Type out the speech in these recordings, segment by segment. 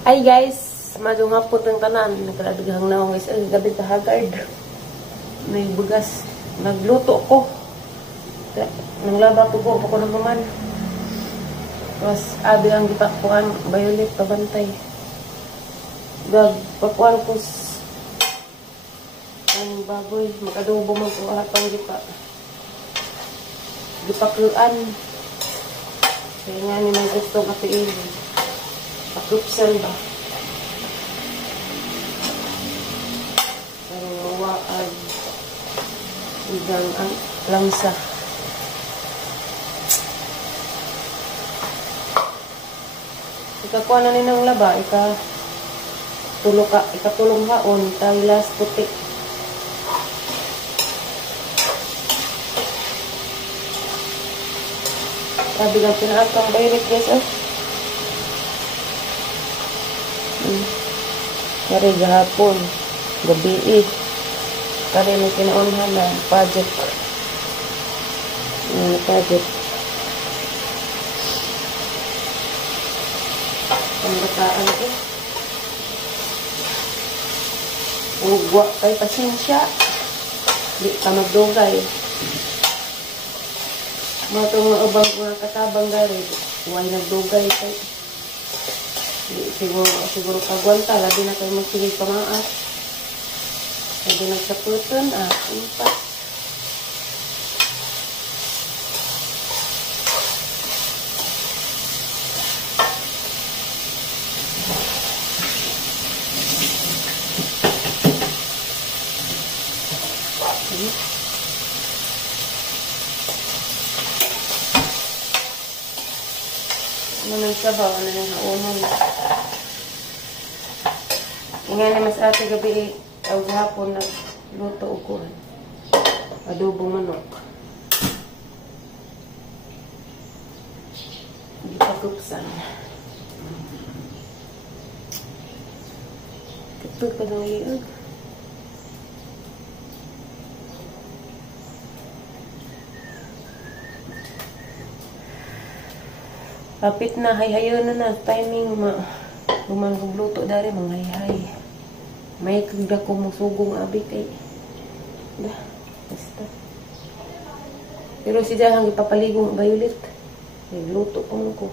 Ay guys, madung hapot ang tanan. Nagkadaghang naong guys. Ay, gabi ka hagard. May bugas. Nagluto ko. Nanglaba po ko ng maman. Tapos, abi ang gipakuan. Violet, pabantay. Pakuan ko ang baboy. Makadubo man ko lahat pang gipakuan. Kaya nga ni may gusto kapiin. Pakupsal ba? Parang mawaan. Igang ang lamsa. Ikakuha na ninang laba. Ikatulong haon. Taylas puti. Sabi lang pinaakang bayrit guys. Kari gahapon. Gabi Kari may kinaunhan na project. Project. Ang bataan ko. Ugwa kay pasensya. Di ka magdugay. Matong mga ubang mga katabang gari. Huwag nagdugay kay. Siguro kagwanta. Labi na kayo magsigig pamaas. Labi nagsaputan. Umpat. Nang sabaw na yung haunan. Nga na mas ate gabi o gahapon nagluto ko. Adobong manok. Hindi pa kupsan. Kapag ka nang iog. Kapit na, hay-hayon na timing gumagluto dari mga hay-hay. May kagda ko musugong abi kay. Basta. Pero si Dahang ipapaligong Violet. Nagluto ko.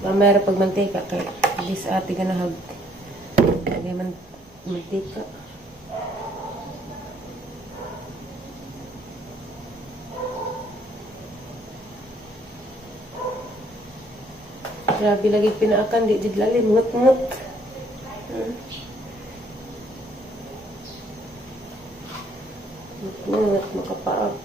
Mamaya pag mantika kay hindi sa ate ganahag. Kaya mantika. Grabe lagi pinaakan, di lalim, ngut-ngut. Ngut-ngut, makapaag.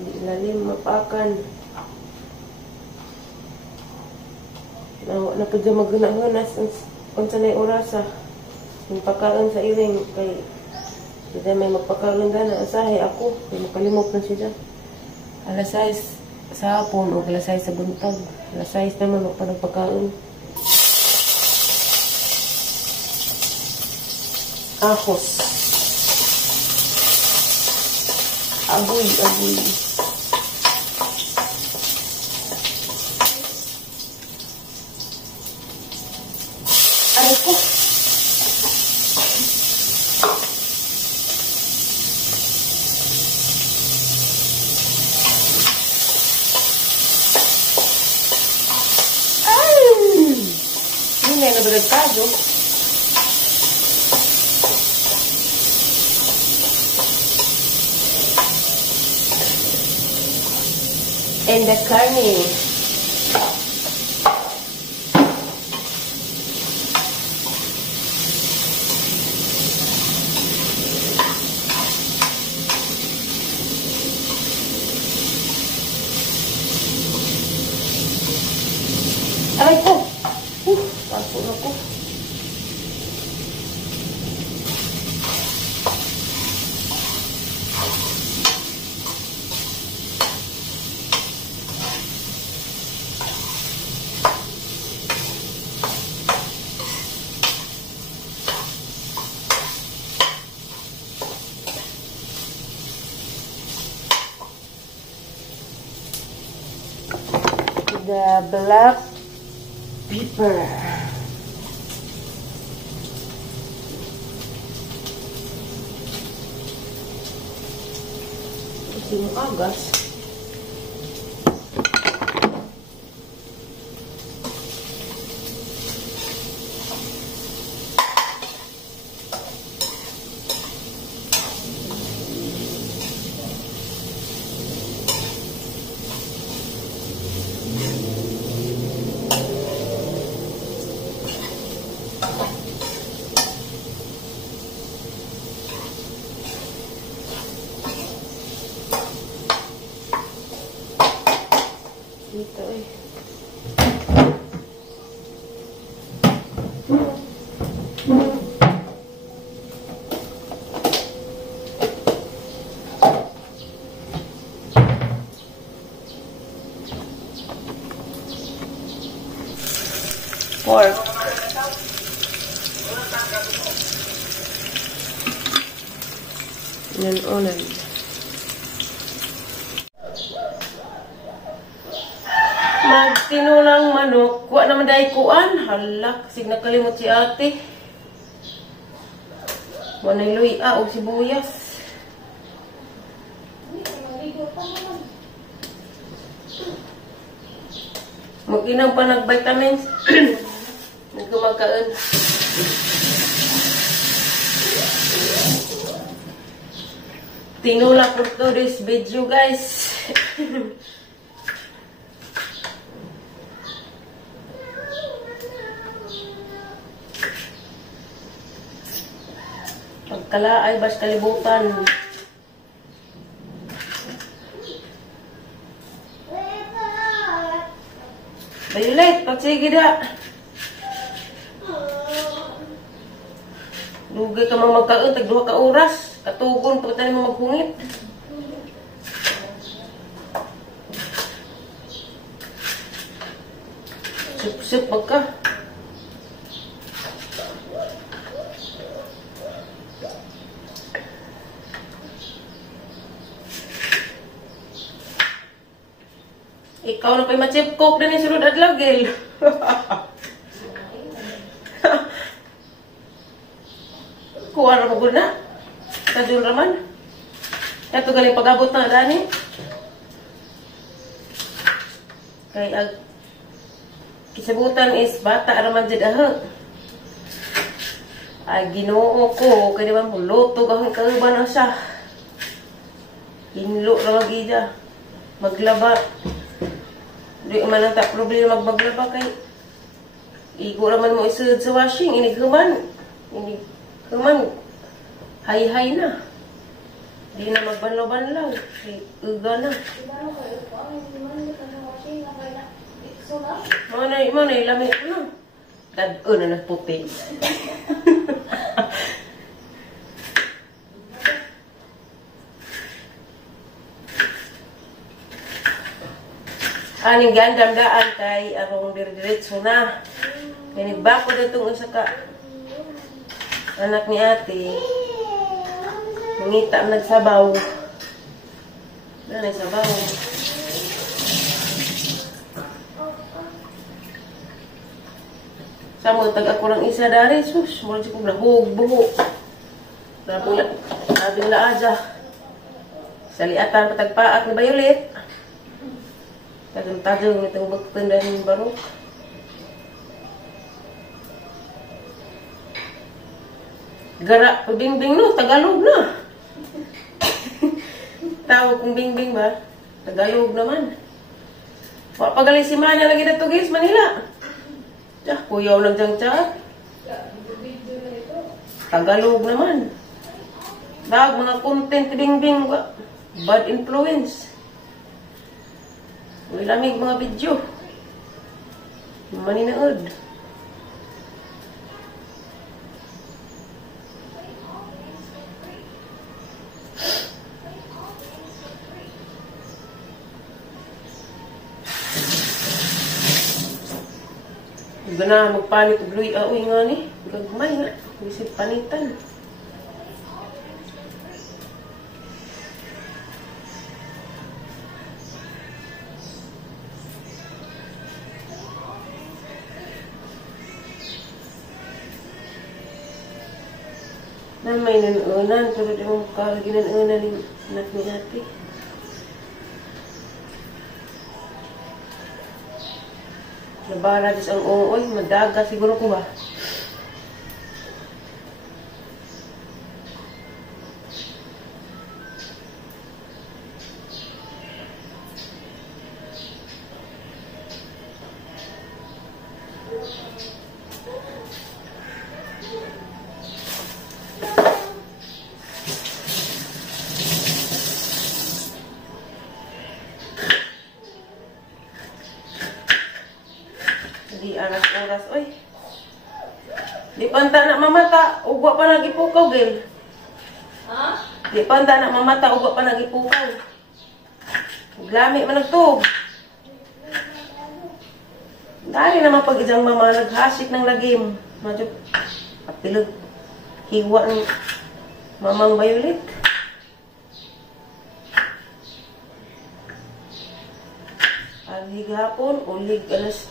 Di lalim, mapaakan. Na pa dyan maghunas kung sanay orasa. Yung pagkaon sa iring kay Sida may magpakaroon na asahe ako. May makalimot na sila. Alas 6 sa hapon o alas 6 sa buntag. Alas 6 naman pa nagpakaroon. Ahos. Agoy. Aray ko. Nabagagkado. And the karne. Aray ko. Papo na ko. the black pepper. Kasi yung agas. Dito eh. Pork. Unan-unan. Magtinulang manok. Kuha naman dahil kuan. Hala, kasi nakalimot si ate. Wanay luya o sibuyas. Mag-inang pa nag-vitamins. Nagkumakain. Tinula po to this video, guys. Pagkalaay, bas kalibutan. Violet, pagsige da. Lugay ka mga magkaon, tag-2 ka oras. Katugon, pagkatali mo maghungit. Sup-sup magka. Ikaw na pa'y ma-chip cook na ni sulod adlaw, Gil. Kuha na mo na. Kadul raman. Ito galing pag-abot na dani. Kaya kisabutan is bata raman dyan aha. Ay ginoo ko. Kaya naman mo luto kahit kauban na siya. Hinlo na mag-ida. Maglaba. Di man ang problema maglaba kay igo raman mo isud sa washing. Inighuman. Hay-hay na. Di na magbanlaw-banlaw. Kay uga na. Manay, lamig ko na. Dad-o na nagputi. Aning gandam-daan kay arong dire-diretso na. Kaya nagbako na itong isa ka anak ni ate. Mangita ang nagsabaw. Nagsabaw. Samo tag ako lang isa dari. Sus, mula siya kong nahug-buho. Nabuyak. Nabing laaja. Saliatan patagpaat ni Violet. Tagang-tagang itong magpundan ng barok. Gara, bingbing no, Tagalog na. Tawag kong bingbing ba? Tagalog naman. Pagaling si Manya lagi na to guys, Manila. Tiyak, kuyaw lang dyan tiyak. Tagalog naman. Dag, mga content bingbing ba? Bad influence. May lamig mga video. Maninood. Gana magpanit og luy aoy nga ni. Gagmay nga. Bisip panitan. Na may nanuunan, pero di mo kaginanuunan yung anak ni ate. Nabara dis ang uoy, madaga siguro ko ba? Di oras, oy. Di panta na mamata, ugwa pa nagipukaw, gil. Ha? Di panta na mamata, ugwa pa nagipukaw. Glami man nagtog. Dari naman pag isang mama naghasik ng lagim. Medyo kapilog. Hiwa ng mamang Violet. Alig hapon, ulig alas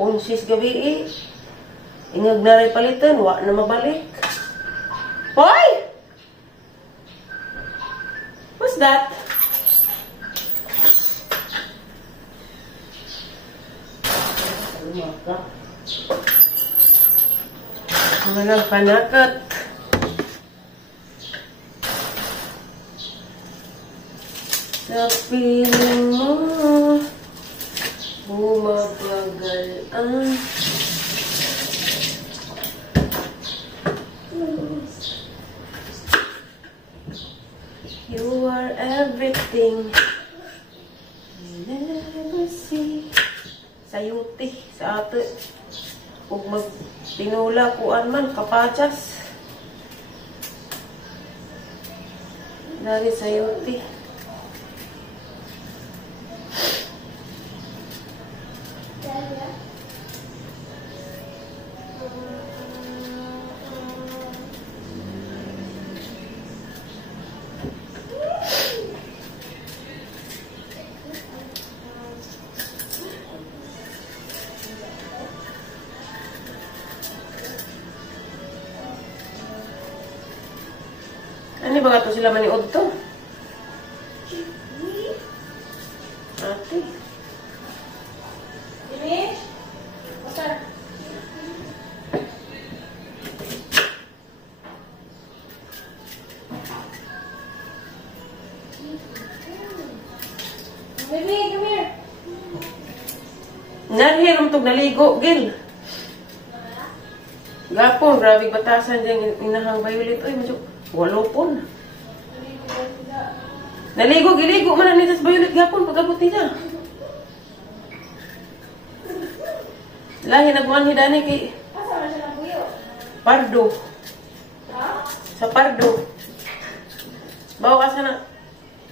11 gabi. Ingag na rin palitan, wa na mabalik. Hoy! What's that? Mga nagpanakat. Sa piling mo, bumabagal ang you are everything I never see. Sayuti sa ato. Kung magtinula kuan man, kapachas. Dari sayuti. Ano ba nga ito sila maniod to? Ate. Finish? Pasar. Baby, come here. Narhiram itong naligo, Gil. Gapon, grabe batasan dyan inahang Violet. Uy, medyo walopon. Naligo, giligo man ni sa Violet gapon pagabot niya. Lahi nagmuan hidani kay asa man siya buyo? Pardo. Ha? Sa Pardo. Bawa ka sana.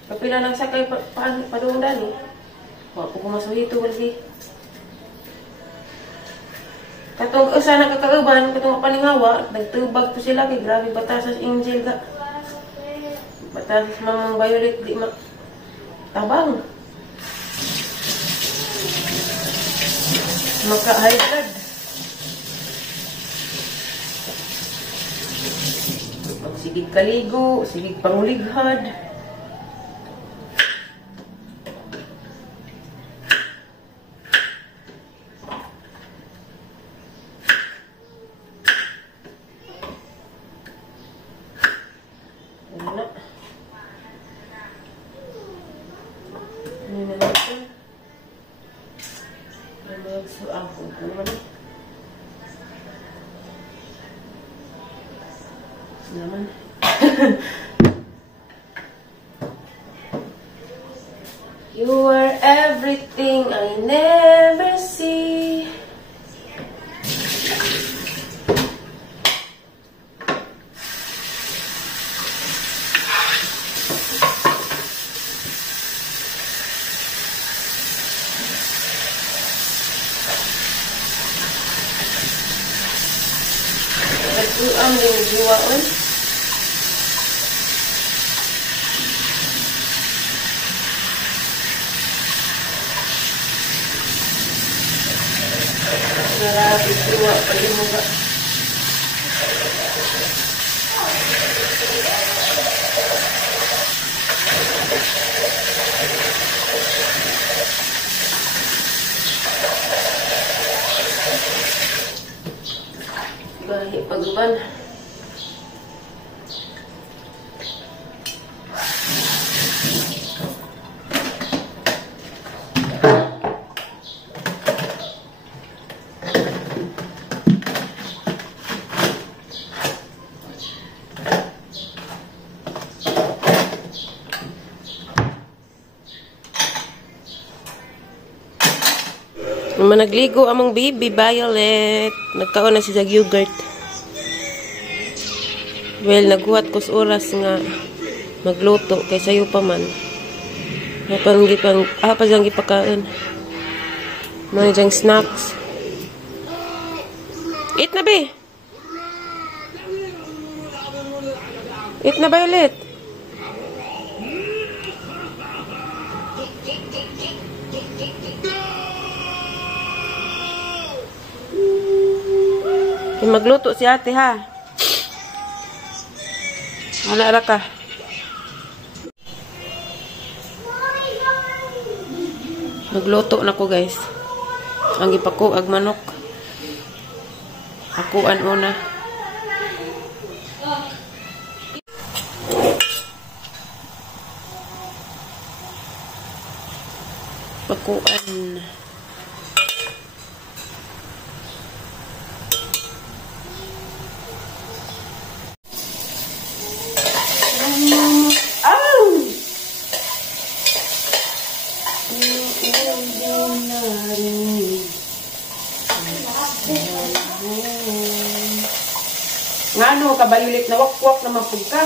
Kapila lang sakay padung dani. Wa ko kumasuhito wali. Katong usa na kakauban, katong paningawa, nagtubag to sila kay grabe batasas Angel ga. Batasas Mamang Violet di ma tabang. Maka high blood. Pag sigig kaligo, sigig pangulighad. Naman. You are everything I never see. Ang diwaon. Grabe, diwa pa rin mo ba? Managligo among baby Violet. Nagkaon na si jag yogurt. Well, naghuwat ko sa oras nga magluto kay sayo pa man. Pa siyang gipakaon. Mga diyang snacks. Eat na, be. Eat na, Violet. Magluto si ate, ha? Wala ra ka. Magluto na ko, guys. Ang ipakuag manok. Akuan una. Pakuan. Ngano ka Violet na wakwak na mapug ka?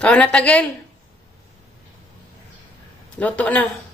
Kau na tagil. Luto na.